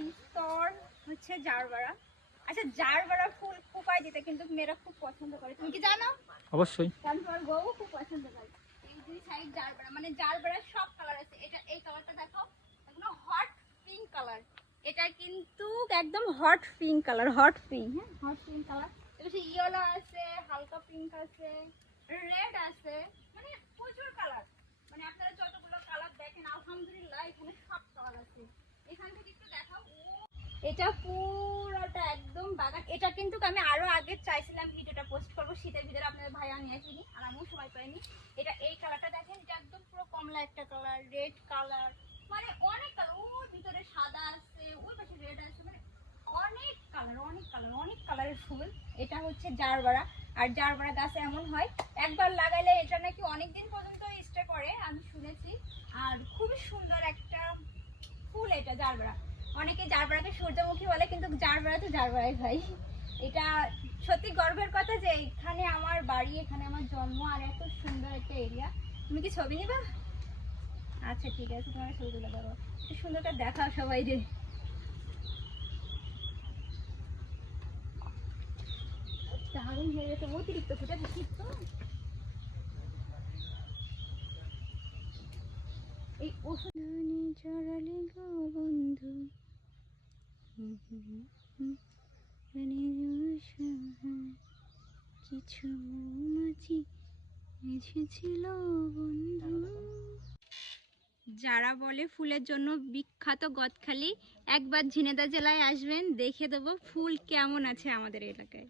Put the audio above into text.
বিস্তর হচ্ছে জারবারা। আচ্ছা, জারবারা ফুল খোপায় দিতে কিন্তু মেয়েরা খুব পছন্দ করে, তুমি কি জানো? অবশ্যই। কারণ তোমার বউ খুব পছন্দ করে এই দুই সাইড জারবারা, মানে জারবারার সব কালার আছে। এটা এই কালারটা দেখো, একদম হট পিঙ্ক কালার। এটা কিন্তু একদম hot pink colour, hot pink. হ্যাঁ, হট পিঙ্ক কালার। এটা ইয়েলো আছে, হালকা পিঙ্ক আছে, রেড আছে, মানে প্রচুর কালার। মানে আপনারা যতগুলো কালার দেখেন আলহামদুলিল্লাহ এখানে সব কালার আছে। এখান থেকে একটু দেখাও। এটা পুরোটা একদম বাগান। এটা কিন্তু আমি আরো আগে চাইছিলাম ভিডিওটা পোস্ট করবো, শীতের ভিতরে আপনাদের ভাইয়া নিয়ে আসিনি আর আমিও সময় পাইনি। এটা এই কালারটা দেখেন, এটা একদম পুরো কমলা একটা কালার, রেড কালার, মানে অনেক কালার। ওর ভিতরে সাদা আছে, ওই পাশে রেড আছে, মানে অনেক কালার, অনেক কালার, অনেক কালারের ফুল। এটা হচ্ছে জারবারা। আর জারবারা গাছে এমন হয় একবার লাগাইলে এটা নাকি অনেকদিন পর্যন্ত স্টে করে, আমি শুনেছি। আর খুবই সুন্দর একটা ফুল এটা জারবারা। অনেকে জারবারাকে সূর্যমুখী বলে, কিন্তু জারবারা তো জারবারাই ভাই। এটা সত্যি গর্বের কথা যে এখানে আমার বাড়ি, এখানে আমার জন্ম, আর এত সুন্দর একটা এরিয়া। তুমি কি ছবি নিবা? আচ্ছা ঠিক আছে, তোমার ছবি তুলে দেবো। একটু সুন্দরটা দেখাও সবাই যে। দারুণ হয়ে গেছে, অতিরিক্ত ফুটে দেখি তো। এই ওষুধ জড়ালে গো বন্ধু, কিছু মৌমাছি এসেছিল বন্ধু। যারা বলে ফুলের জন্য বিখ্যাত গদখালি, একবার ঝিনেদা জেলায় আসবেন, দেখে দেবো ফুল কেমন আছে আমাদের এলাকায়।